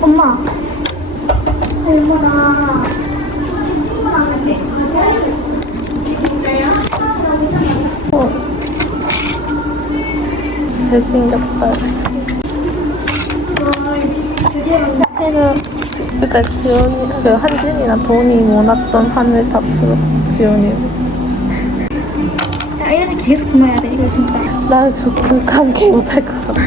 엄마. 엄마가 친구랑 같이 잘생겼다. 그러니까 지원이 그 한진이나 돈이 원했던 하늘 다 풀어 지원이. 야, 이래서 계속 전화해야 돼, 이거 진짜. 조금 감기 못할 것 같아.